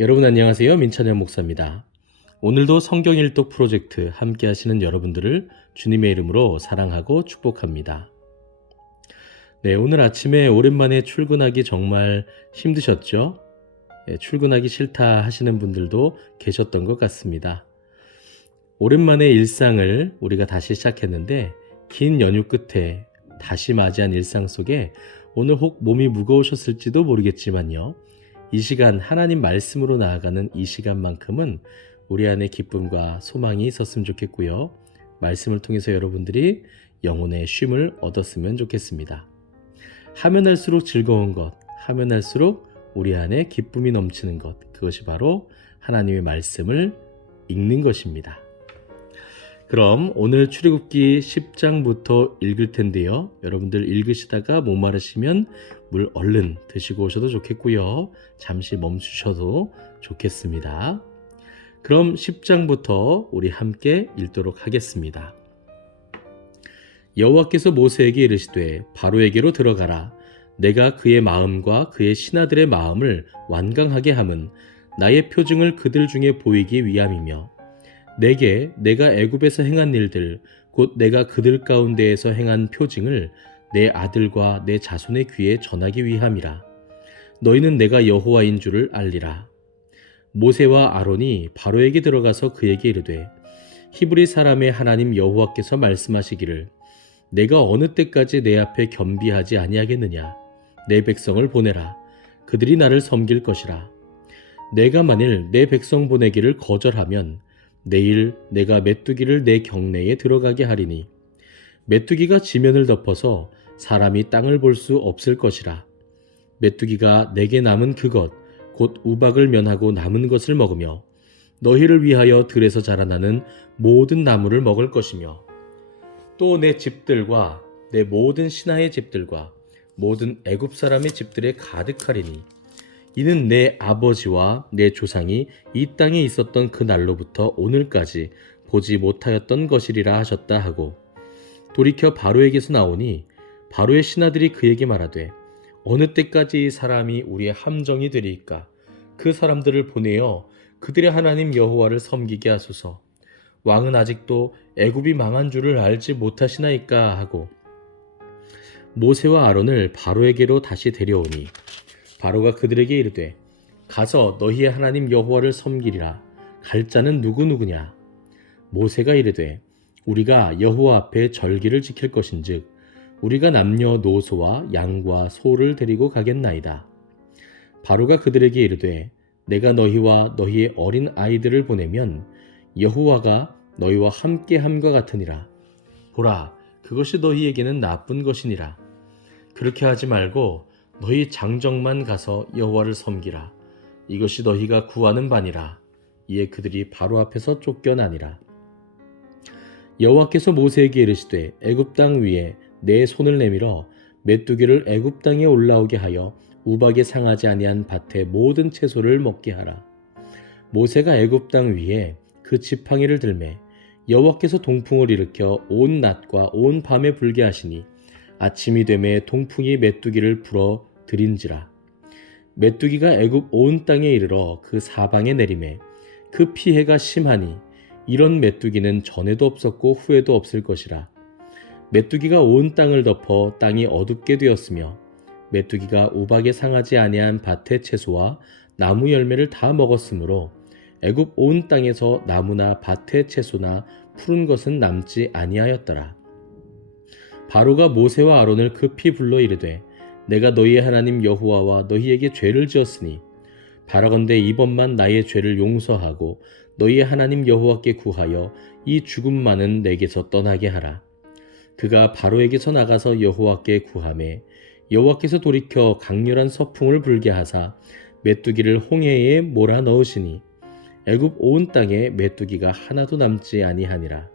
여러분 안녕하세요. 민찬현 목사입니다. 오늘도 성경 일독 프로젝트 함께 하시는 여러분들을 주님의 이름으로 사랑하고 축복합니다. 네, 오늘 아침에 오랜만에 출근하기 정말 힘드셨죠? 출근하기 싫다 하시는 분들도 계셨던 것 같습니다. 오랜만에 일상을 우리가 다시 시작했는데 긴 연휴 끝에 다시 맞이한 일상 속에 오늘 혹 몸이 무거우셨을지도 모르겠지만요. 이 시간 하나님 말씀으로 나아가는 이 시간만큼은 우리 안에 기쁨과 소망이 있었으면 좋겠고요. 말씀을 통해서 여러분들이 영혼의 쉼을 얻었으면 좋겠습니다. 하면 할수록 즐거운 것, 하면 할수록 우리 안에 기쁨이 넘치는 것, 그것이 바로 하나님의 말씀을 읽는 것입니다. 그럼 오늘 출애굽기 10장부터 읽을 텐데요. 여러분들 읽으시다가 목마르시면 물 얼른 드시고 오셔도 좋겠고요. 잠시 멈추셔도 좋겠습니다. 그럼 10장부터 우리 함께 읽도록 하겠습니다. 여호와께서 모세에게 이르시되 바로에게로 들어가라. 내가 그의 마음과 그의 신하들의 마음을 완강하게 함은 나의 표징을 그들 중에 보이기 위함이며 내게 내가 애굽에서 행한 일들 곧 내가 그들 가운데에서 행한 표징을 내 아들과 내 자손의 귀에 전하기 위함이라. 너희는 내가 여호와인 줄을 알리라. 모세와 아론이 바로에게 들어가서 그에게 이르되 히브리 사람의 하나님 여호와께서 말씀하시기를 내가 어느 때까지 내 앞에 겸비하지 아니하겠느냐. 내 백성을 보내라. 그들이 나를 섬길 것이라. 내가 만일 내 백성 보내기를 거절하면 내일 내가 메뚜기를 내 경내에 들어가게 하리니 메뚜기가 지면을 덮어서 사람이 땅을 볼 수 없을 것이라. 메뚜기가 내게 남은 그것 곧 우박을 면하고 남은 것을 먹으며 너희를 위하여 들에서 자라나는 모든 나무를 먹을 것이며 또 내 집들과 내 모든 신하의 집들과 모든 애굽 사람의 집들에 가득하리니 이는 내 아버지와 내 조상이 이 땅에 있었던 그 날로부터 오늘까지 보지 못하였던 것이리라 하셨다 하고 돌이켜 바로에게서 나오니 바로의 신하들이 그에게 말하되 어느 때까지 이 사람이 우리의 함정이 되리이까. 그 사람들을 보내어 그들의 하나님 여호와를 섬기게 하소서. 왕은 아직도 애굽이 망한 줄을 알지 못하시나이까 하고 모세와 아론을 바로에게로 다시 데려오니 바로가 그들에게 이르되 가서 너희의 하나님 여호와를 섬기리라. 갈 자는 누구누구냐. 모세가 이르되 우리가 여호와 앞에 절기를 지킬 것인즉 우리가 남녀노소와 양과 소를 데리고 가겠나이다. 바로가 그들에게 이르되 내가 너희와 너희의 어린 아이들을 보내면 여호와가 너희와 함께 함과 같으니라. 보라, 그것이 너희에게는 나쁜 것이니라. 그렇게 하지 말고 너희 장정만 가서 여호와를 섬기라. 이것이 너희가 구하는 바니라. 이에 그들이 바로 앞에서 쫓겨나니라. 여호와께서 모세에게 이르시되 애굽 땅 위에 내 손을 내밀어 메뚜기를 애굽 땅에 올라오게 하여 우박에 상하지 아니한 밭의 모든 채소를 먹게 하라. 모세가 애굽 땅 위에 그 지팡이를 들매 여호와께서 동풍을 일으켜 온 낮과 온 밤에 불게 하시니 아침이 되매 동풍이 메뚜기를 불어 들인지라. 메뚜기가 애굽 온 땅에 이르러 그 사방에 내리매 그 피해가 심하니 이런 메뚜기는 전에도 없었고 후에도 없을 것이라. 메뚜기가 온 땅을 덮어 땅이 어둡게 되었으며 메뚜기가 우박에 상하지 아니한 밭의 채소와 나무 열매를 다 먹었으므로 애굽 온 땅에서 나무나 밭의 채소나 푸른 것은 남지 아니하였더라. 바로가 모세와 아론을 급히 불러 이르되 내가 너희의 하나님 여호와와 너희에게 죄를 지었으니 바라건대 이번만 나의 죄를 용서하고 너희의 하나님 여호와께 구하여 이 죽음만은 내게서 떠나게 하라. 그가 바로에게서 나가서 여호와께 구하매 여호와께서 돌이켜 강렬한 서풍을 불게 하사 메뚜기를 홍해에 몰아 넣으시니 애굽 온 땅에 메뚜기가 하나도 남지 아니하니라.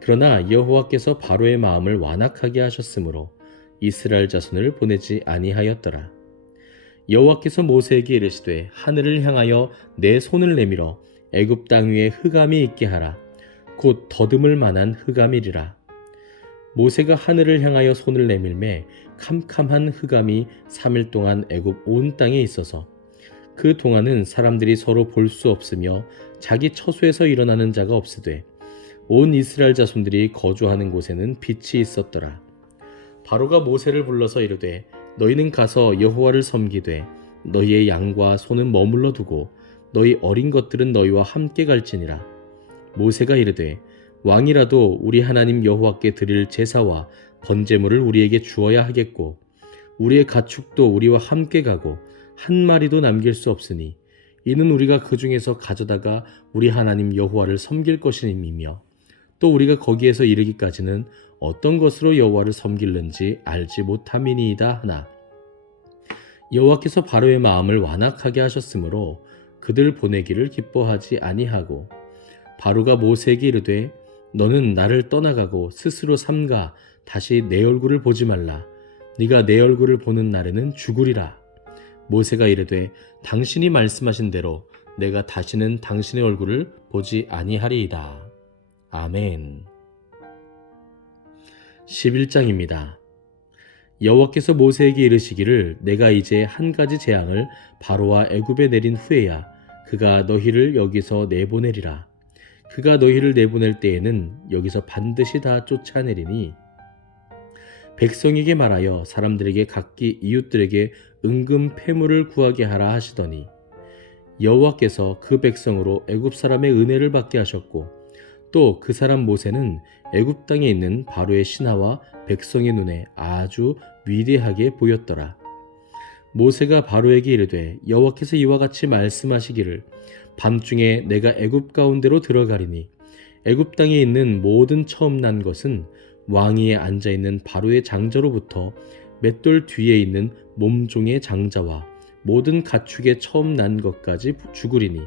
그러나 여호와께서 바로의 마음을 완악하게 하셨으므로 이스라엘 자손을 보내지 아니하였더라. 여호와께서 모세에게 이르시되 하늘을 향하여 내 손을 내밀어 애굽 땅 위에 흑암이 있게 하라. 곧 더듬을 만한 흑암이리라. 모세가 하늘을 향하여 손을 내밀매 캄캄한 흑암이 3일 동안 애굽 온 땅에 있어서 그 동안은 사람들이 서로 볼 수 없으며 자기 처소에서 일어나는 자가 없으되 온 이스라엘 자손들이 거주하는 곳에는 빛이 있었더라. 바로가 모세를 불러서 이르되 너희는 가서 여호와를 섬기되 너희의 양과 소는 머물러 두고 너희 어린 것들은 너희와 함께 갈지니라. 모세가 이르되 왕이라도 우리 하나님 여호와께 드릴 제사와 번제물을 우리에게 주어야 하겠고 우리의 가축도 우리와 함께 가고 한 마리도 남길 수 없으니 이는 우리가 그 중에서 가져다가 우리 하나님 여호와를 섬길 것임이며 또 우리가 거기에서 이르기까지는 어떤 것으로 여호와를 섬길는지 알지 못함이니이다 하나 여호와께서 바로의 마음을 완악하게 하셨으므로 그들 보내기를 기뻐하지 아니하고 바로가 모세에게 이르되 너는 나를 떠나가고 스스로 삼가 다시 내 얼굴을 보지 말라. 네가 내 얼굴을 보는 날에는 죽으리라. 모세가 이르되 당신이 말씀하신 대로 내가 다시는 당신의 얼굴을 보지 아니하리이다. 아멘. 11장입니다. 여호와께서 모세에게 이르시기를 내가 이제 한 가지 재앙을 바로와 애굽에 내린 후에야 그가 너희를 여기서 내보내리라. 그가 너희를 내보낼 때에는 여기서 반드시 다 쫓아내리니 백성에게 말하여 사람들에게 각기 이웃들에게 은금 패물을 구하게 하라 하시더니 여호와께서 그 백성으로 애굽 사람의 은혜를 받게 하셨고 또 그 사람 모세는 애굽 땅에 있는 바로의 신하와 백성의 눈에 아주 위대하게 보였더라. 모세가 바로에게 이르되 여호와께서 이와 같이 말씀하시기를 밤중에 내가 애굽 가운데로 들어가리니 애굽 땅에 있는 모든 처음 난 것은 왕위에 앉아 있는 바로의 장자로부터 맷돌 뒤에 있는 몸종의 장자와 모든 가축의 처음 난 것까지 죽으리니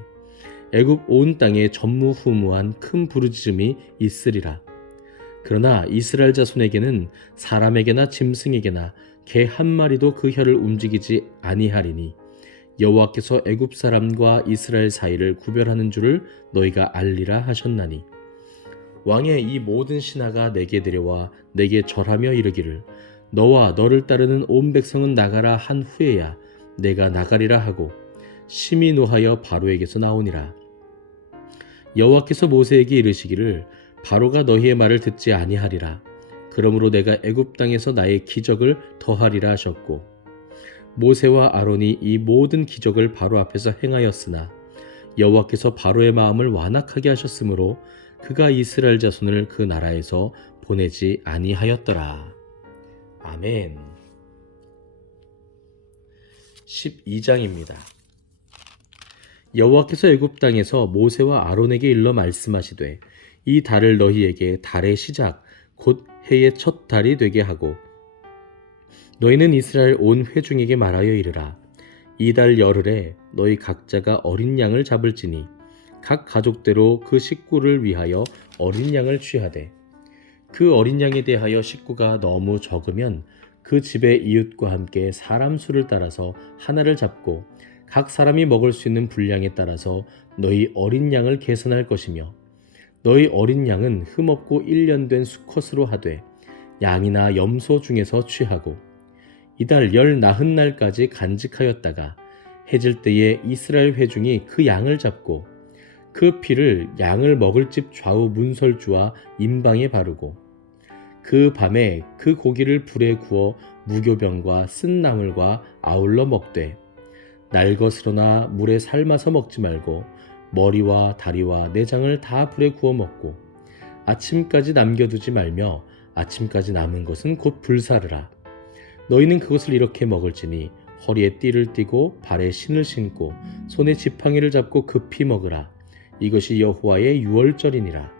애굽 온 땅에 전무후무한 큰 부르짖음이 있으리라. 그러나 이스라엘 자손에게는 사람에게나 짐승에게나 개 한 마리도 그 혀를 움직이지 아니하리니 여호와께서 애굽 사람과 이스라엘 사이를 구별하는 줄을 너희가 알리라 하셨나니 왕의 이 모든 신하가 내게 데려와 내게 절하며 이르기를 너와 너를 따르는 온 백성은 나가라 한 후에야 내가 나가리라 하고 심히 노하여 바로에게서 나오니라. 여호와께서 모세에게 이르시기를 바로가 너희의 말을 듣지 아니하리라. 그러므로 내가 애굽 땅에서 나의 기적을 더하리라 하셨고 모세와 아론이 이 모든 기적을 바로 앞에서 행하였으나 여호와께서 바로의 마음을 완악하게 하셨으므로 그가 이스라엘 자손을 그 나라에서 보내지 아니하였더라. 아멘. 12장입니다. 여호와께서 애굽 땅에서 모세와 아론에게 일러 말씀하시되 이 달을 너희에게 달의 시작 곧 해의 첫 달이 되게 하고 너희는 이스라엘 온 회중에게 말하여 이르라. 이 달 열흘에 너희 각자가 어린 양을 잡을지니 각 가족대로 그 식구를 위하여 어린 양을 취하되 그 어린 양에 대하여 식구가 너무 적으면 그 집의 이웃과 함께 사람 수를 따라서 하나를 잡고 각 사람이 먹을 수 있는 분량에 따라서 너희 어린 양을 계산할 것이며 너희 어린 양은 흠없고 1년 된 수컷으로 하되 양이나 염소 중에서 취하고 이달 열 나흔 날까지 간직하였다가 해질 때에 이스라엘 회중이 그 양을 잡고 그 피를 양을 먹을 집 좌우 문설주와 임방에 바르고 그 밤에 그 고기를 불에 구워 무교병과 쓴 나물과 아울러 먹되 날것으로나 물에 삶아서 먹지 말고 머리와 다리와 내장을 다 불에 구워 먹고 아침까지 남겨두지 말며 아침까지 남은 것은 곧 불사르라. 너희는 그것을 이렇게 먹을지니 허리에 띠를 띠고 발에 신을 신고 손에 지팡이를 잡고 급히 먹으라. 이것이 여호와의 유월절이니라.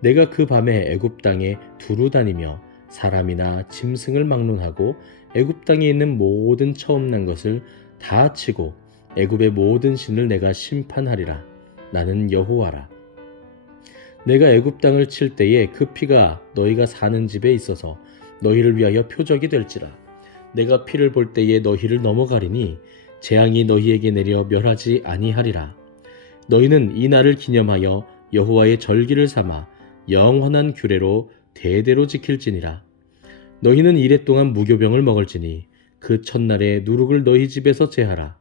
내가 그 밤에 애굽 땅에 두루 다니며 사람이나 짐승을 막론하고 애굽 땅에 있는 모든 처음 난 것을 다 치고 애굽의 모든 신을 내가 심판하리라. 나는 여호와라. 내가 애굽 땅을 칠 때에 그 피가 너희가 사는 집에 있어서 너희를 위하여 표적이 될지라. 내가 피를 볼 때에 너희를 넘어가리니 재앙이 너희에게 내려 멸하지 아니하리라. 너희는 이 날을 기념하여 여호와의 절기를 삼아 영원한 규례로 대대로 지킬지니라. 너희는 이레 동안 무교병을 먹을지니 그 첫날에 누룩을 너희 집에서 제하라.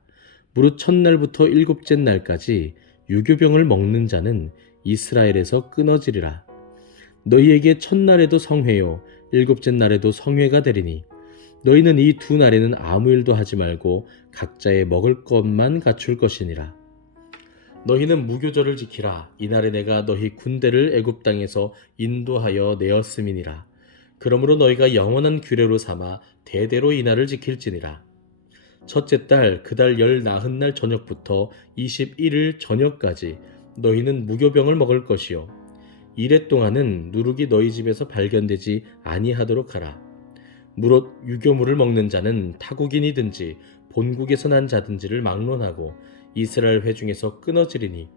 무릇 첫날부터 일곱째 날까지 유교병을 먹는 자는 이스라엘에서 끊어지리라. 너희에게 첫날에도 성회요 일곱째 날에도 성회가 되리니 너희는 이 두 날에는 아무 일도 하지 말고 각자의 먹을 것만 갖출 것이니라. 너희는 무교절을 지키라. 이날에 내가 너희 군대를 애굽 땅에서 인도하여 내었음이니라. 그러므로 너희가 영원한 규례로 삼아 대대로 이날을 지킬지니라. 첫째 달 그 달 열 나흔 날 저녁부터 21일 저녁까지 너희는 무교병을 먹을 것이요 이래 동안은 누룩이 너희 집에서 발견되지 아니하도록 하라. 무릇 유교물을 먹는 자는 타국인이든지 본국에서 난 자든지를 막론하고 이스라엘 회중에서 끊어지리니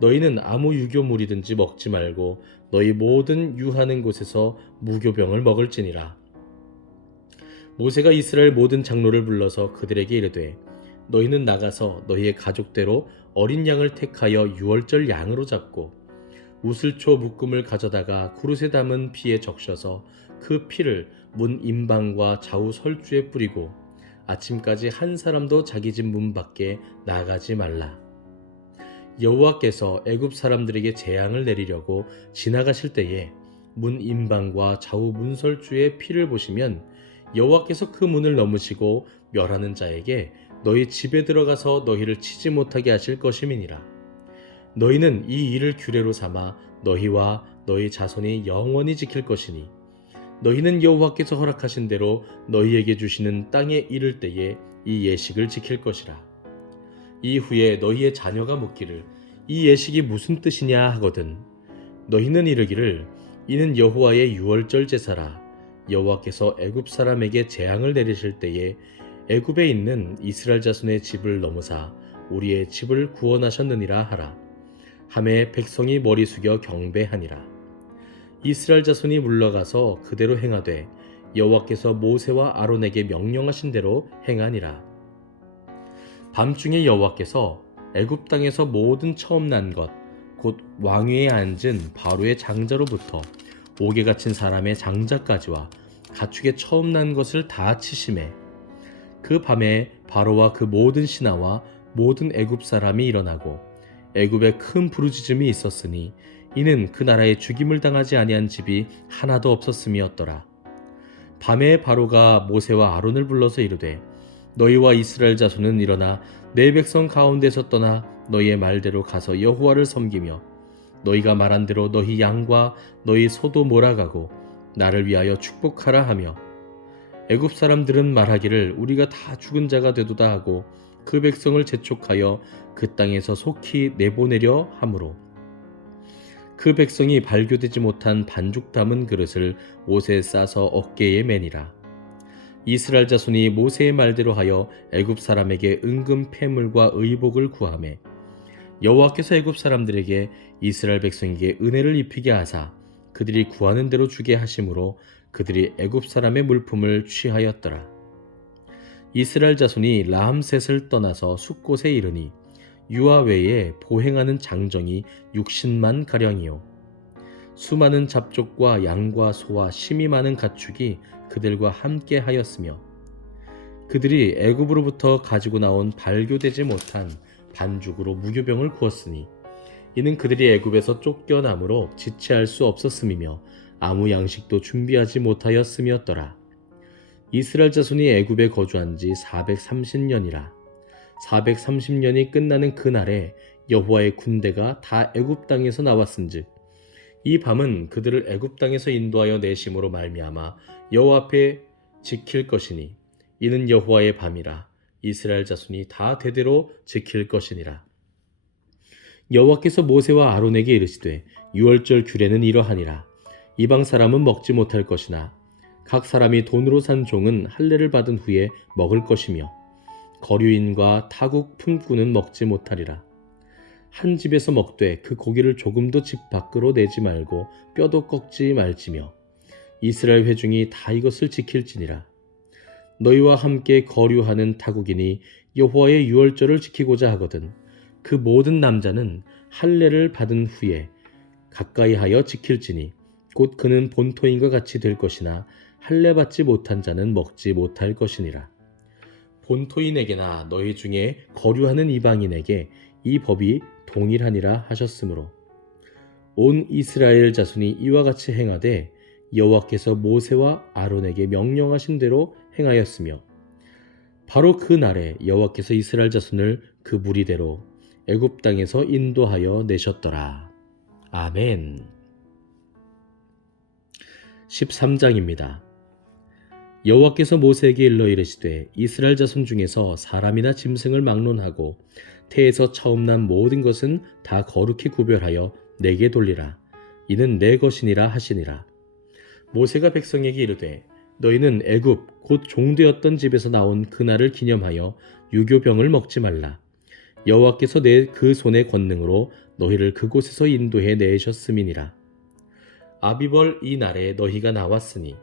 너희는 아무 유교물이든지 먹지 말고 너희 모든 유하는 곳에서 무교병을 먹을지니라. 모세가 이스라엘 모든 장로를 불러서 그들에게 이르되 너희는 나가서 너희의 가족대로 어린 양을 택하여 유월절 양으로 잡고 우슬초 묶음을 가져다가 그릇에 담은 피에 적셔서 그 피를 문 임방과 좌우 설주에 뿌리고 아침까지 한 사람도 자기 집 문 밖에 나가지 말라. 여호와께서 애굽 사람들에게 재앙을 내리려고 지나가실 때에 문 임방과 좌우 문설주의 피를 보시면 여호와께서 그 문을 넘으시고 멸하는 자에게 너희 집에 들어가서 너희를 치지 못하게 하실 것임이니라. 너희는 이 일을 규례로 삼아 너희와 너희 자손이 영원히 지킬 것이니 너희는 여호와께서 허락하신 대로 너희에게 주시는 땅에 이를 때에 이 예식을 지킬 것이라. 이후에 너희의 자녀가 묻기를 이 예식이 무슨 뜻이냐 하거든 너희는 이르기를 이는 여호와의 유월절 제사라. 여호와께서 애굽 사람에게 재앙을 내리실 때에 애굽에 있는 이스라엘 자손의 집을 넘으사 우리의 집을 구원하셨느니라 하라. 하매 백성이 머리 숙여 경배하니라. 이스라엘 자손이 물러가서 그대로 행하되 여호와께서 모세와 아론에게 명령하신 대로 행하니라. 밤중에 여호와께서 애굽 땅에서 모든 처음 난 것 곧 왕위에 앉은 바로의 장자로부터 옥에 갇힌 사람의 장자까지와 가축의 처음 난 것을 다 치심해 그 밤에 바로와 그 모든 신하와 모든 애굽 사람이 일어나고 애굽에 큰 부르짖음이 있었으니 이는 그 나라에 죽임을 당하지 아니한 집이 하나도 없었음이었더라. 밤에 바로가 모세와 아론을 불러서 이르되 너희와 이스라엘 자손은 일어나 내 백성 가운데서 떠나 너희의 말대로 가서 여호와를 섬기며 너희가 말한 대로 너희 양과 너희 소도 몰아가고 나를 위하여 축복하라 하며 애굽 사람들은 말하기를 우리가 다 죽은 자가 되도다 하고 그 백성을 재촉하여 그 땅에서 속히 내보내려 하므로 그 백성이 발교되지 못한 반죽 담은 그릇을 옷에 싸서 어깨에 매니라. 이스라엘 자손이 모세의 말대로 하여 애굽 사람에게 은금 패물과 의복을 구하매 여호와께서 애굽 사람들에게 이스라엘 백성에게 은혜를 입히게 하사 그들이 구하는 대로 주게 하심으로 그들이 애굽 사람의 물품을 취하였더라. 이스라엘 자손이 라암셋을 떠나서 숫곳에 이르니 유아 외에 보행하는 장정이 60만 가량이요 수많은 잡족과 양과 소와 심이 많은 가축이 그들과 함께 하였으며 그들이 애굽으로부터 가지고 나온 발교되지 못한 반죽으로 무교병을 구웠으니 이는 그들이 애굽에서 쫓겨남으로 지체할 수 없었음이며 아무 양식도 준비하지 못하였음이었더라. 이스라엘 자손이 애굽에 거주한 지 430년이라 430년이 끝나는 그날에 여호와의 군대가 다 애굽 땅에서 나왔은즉 이 밤은 그들을 애굽 땅에서 인도하여 내심으로 말미암아 여호와 앞에 지킬 것이니 이는 여호와의 밤이라 이스라엘 자손이 다 대대로 지킬 것이니라. 여호와께서 모세와 아론에게 이르시되 유월절 규례는 이러하니라. 이방 사람은 먹지 못할 것이나 각 사람이 돈으로 산 종은 할례를 받은 후에 먹을 것이며 거류인과 타국 품꾼은 먹지 못하리라. 한 집에서 먹되 그 고기를 조금도 집 밖으로 내지 말고 뼈도 꺾지 말지며 이스라엘 회중이 다 이것을 지킬지니라. 너희와 함께 거류하는 타국인이 여호와의 유월절을 지키고자 하거든 그 모든 남자는 할례를 받은 후에 가까이 하여 지킬지니 곧 그는 본토인과 같이 될 것이나 할례 받지 못한 자는 먹지 못할 것이니라. 본토인에게나 너희 중에 거류하는 이방인에게 이 법이 동일하니라 하셨으므로 온 이스라엘 자손이 이와 같이 행하되 여호와께서 모세와 아론에게 명령하신 대로 행하였으며 바로 그 날에 여호와께서 이스라엘 자손을 그 무리대로 애굽 땅에서 인도하여 내셨더라. 아멘. 13장입니다. 여호와께서 모세에게 일러 이르시되 이스라엘 자손 중에서 사람이나 짐승을 막론하고 태에서 처음 난 모든 것은 다 거룩히 구별하여 내게 돌리라. 이는 내 것이니라 하시니라. 모세가 백성에게 이르되 너희는 애굽 곧 종되었던 집에서 나온 그날을 기념하여 유교병을 먹지 말라. 여호와께서 내 그 손의 권능으로 너희를 그곳에서 인도해 내셨음이니라. 아비벌 이 날에 너희가 나왔으니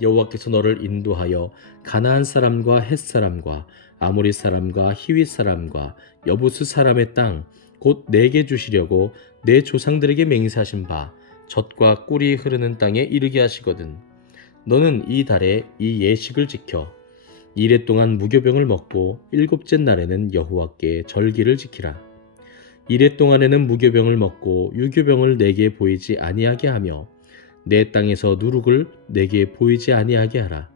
여호와께서 너를 인도하여 가나안 사람과 헷 사람과 아모리 사람과 히윗 사람과 여부스 사람의 땅 곧 내게 주시려고 내 조상들에게 맹세하신 바 젖과 꿀이 흐르는 땅에 이르게 하시거든. 너는 이 달에 이 예식을 지켜 이래 동안 무교병을 먹고 일곱째 날에는 여호와께 절기를 지키라. 이래 동안에는 무교병을 먹고 유교병을 내게 보이지 아니하게 하며 내 땅에서 누룩을 내게 보이지 아니하게 하라.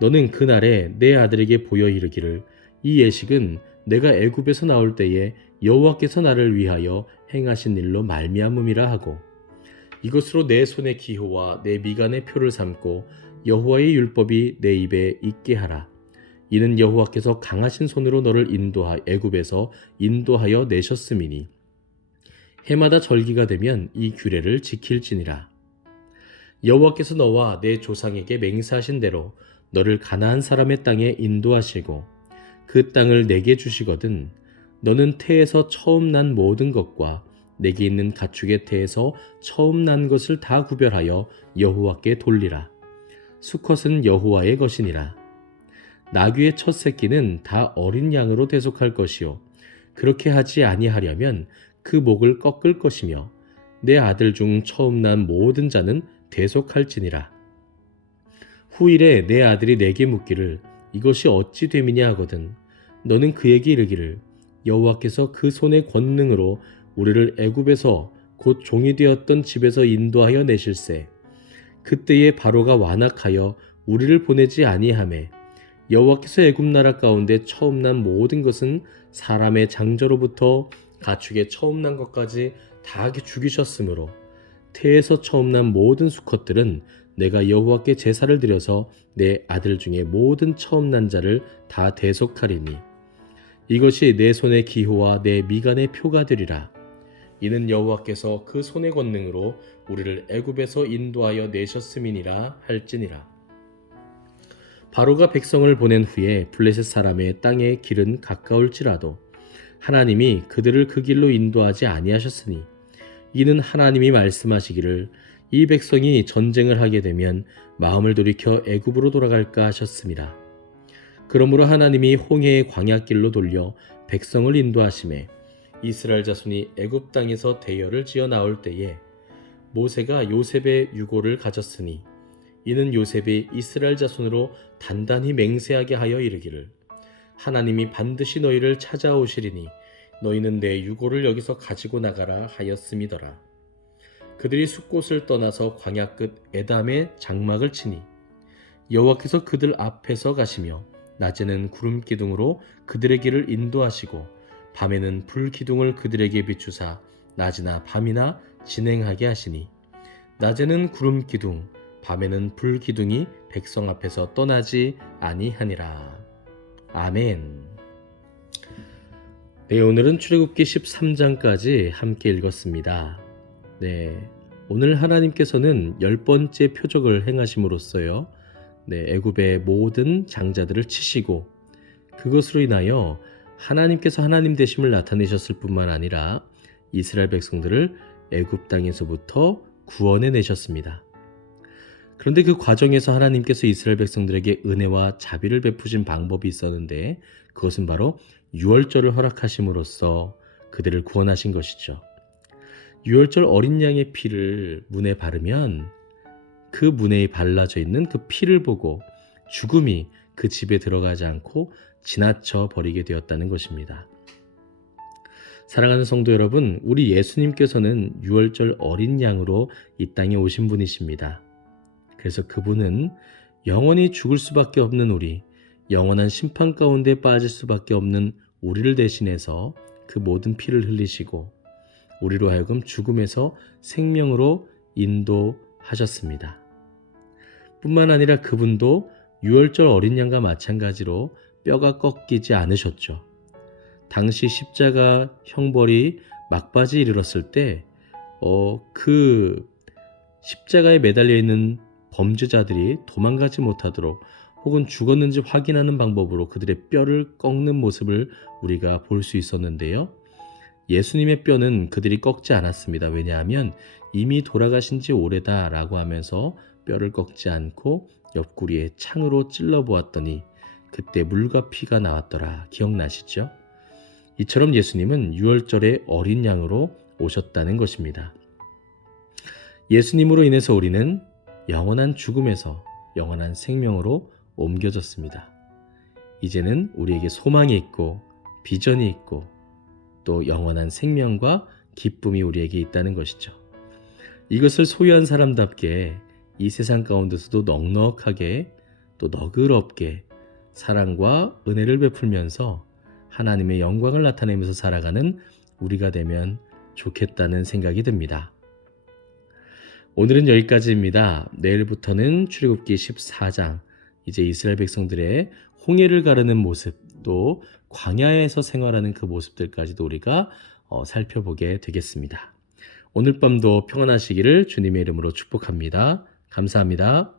너는 그날에 내 아들에게 보여 이르기를 이 예식은 내가 애굽에서 나올 때에 여호와께서 나를 위하여 행하신 일로 말미암음이라 하고 이것으로 내 손의 기호와 내 미간의 표를 삼고 여호와의 율법이 내 입에 있게 하라. 이는 여호와께서 강하신 손으로 너를 애굽에서 인도하여 내셨음이니 해마다 절기가 되면 이 규례를 지킬지니라. 여호와께서 너와 내 조상에게 맹세하신 대로 너를 가나안 사람의 땅에 인도하시고 그 땅을 내게 주시거든. 너는 태에서 처음 난 모든 것과 내게 있는 가축의 태에서 처음 난 것을 다 구별하여 여호와께 돌리라. 수컷은 여호와의 것이니라. 나귀의 첫 새끼는 다 어린 양으로 대속할 것이요 그렇게 하지 아니하려면 그 목을 꺾을 것이며 내 아들 중 처음 난 모든 자는 대속할지니라. 후일에 내 아들이 내게 묻기를 이것이 어찌 됨이냐 하거든 너는 그에게 이르기를 여호와께서 그 손의 권능으로 우리를 애굽에서 곧 종이 되었던 집에서 인도하여 내실세 그때에 바로가 완악하여 우리를 보내지 아니하매 여호와께서 애굽 나라 가운데 처음 난 모든 것은 사람의 장저로부터 가축의 처음 난 것까지 다 죽이셨으므로 태에서 처음 난 모든 수컷들은 내가 여호와께 제사를 드려서 내 아들 중에 모든 처음 난 자를 다 대속하리니 이것이 내 손의 기호와 내 미간의 표가 되리라. 이는 여호와께서 그 손의 권능으로 우리를 애굽에서 인도하여 내셨음이니라 할지니라. 바로가 백성을 보낸 후에 블레셋 사람의 땅의 길은 가까울지라도 하나님이 그들을 그 길로 인도하지 아니하셨으니 이는 하나님이 말씀하시기를 이 백성이 전쟁을 하게 되면 마음을 돌이켜 애굽으로 돌아갈까 하셨습니다. 그러므로 하나님이 홍해의 광야길로 돌려 백성을 인도하심에 이스라엘 자손이 애굽 땅에서 대열을 지어 나올 때에 모세가 요셉의 유고를 가졌으니 이는 요셉이 이스라엘 자손으로 단단히 맹세하게 하여 이르기를 하나님이 반드시 너희를 찾아오시리니 너희는 내 유고를 여기서 가지고 나가라 하였음이더라. 그들이 숫곳을 떠나서 광야 끝 에담에 장막을 치니 여호와께서 그들 앞에서 가시며 낮에는 구름 기둥으로 그들의 길을 인도하시고 밤에는 불 기둥을 그들에게 비추사 낮이나 밤이나 진행하게 하시니 낮에는 구름 기둥 밤에는 불 기둥이 백성 앞에서 떠나지 아니하니라. 아멘. 네, 오늘은 출애굽기 13장까지 함께 읽었습니다. 네, 오늘 하나님께서는 10번째 표적을 행하심으로써요. 네, 애굽의 모든 장자들을 치시고 그것으로 인하여 하나님께서 하나님 되심을 나타내셨을 뿐만 아니라 이스라엘 백성들을 애굽 땅에서부터 구원해 내셨습니다. 그런데 그 과정에서 하나님께서 이스라엘 백성들에게 은혜와 자비를 베푸신 방법이 있었는데 그것은 바로 유월절을 허락하심으로써 그들을 구원하신 것이죠. 유월절 어린 양의 피를 문에 바르면 그 문에 발라져 있는 그 피를 보고 죽음이 그 집에 들어가지 않고 지나쳐 버리게 되었다는 것입니다. 사랑하는 성도 여러분, 우리 예수님께서는 유월절 어린 양으로 이 땅에 오신 분이십니다. 그래서 그분은 영원히 죽을 수밖에 없는 우리, 영원한 심판 가운데 빠질 수밖에 없는 우리를 대신해서 그 모든 피를 흘리시고 우리로 하여금 죽음에서 생명으로 인도하셨습니다. 뿐만 아니라 그분도 유월절 어린 양과 마찬가지로 뼈가 꺾이지 않으셨죠. 당시 십자가 형벌이 막바지에 이르렀을 때 그 십자가에 매달려 있는 범죄자들이 도망가지 못하도록 혹은 죽었는지 확인하는 방법으로 그들의 뼈를 꺾는 모습을 우리가 볼 수 있었는데요. 예수님의 뼈는 그들이 꺾지 않았습니다. 왜냐하면 이미 돌아가신 지 오래다라고 하면서 뼈를 꺾지 않고 옆구리에 창으로 찔러 보았더니 그때 물과 피가 나왔더라. 기억나시죠? 이처럼 예수님은 유월절에 어린 양으로 오셨다는 것입니다. 예수님으로 인해서 우리는 영원한 죽음에서 영원한 생명으로 옮겨졌습니다. 이제는 우리에게 소망이 있고 비전이 있고 또 영원한 생명과 기쁨이 우리에게 있다는 것이죠. 이것을 소유한 사람답게 이 세상 가운데서도 넉넉하게 또 너그럽게 사랑과 은혜를 베풀면서 하나님의 영광을 나타내면서 살아가는 우리가 되면 좋겠다는 생각이 듭니다. 오늘은 여기까지입니다. 내일부터는 출애굽기 14장, 이제 이스라엘 백성들의 홍해를 가르는 모습, 또 광야에서 생활하는 그 모습들까지도 우리가 살펴보게 되겠습니다. 오늘 밤도 평안하시기를 주님의 이름으로 축복합니다. 감사합니다.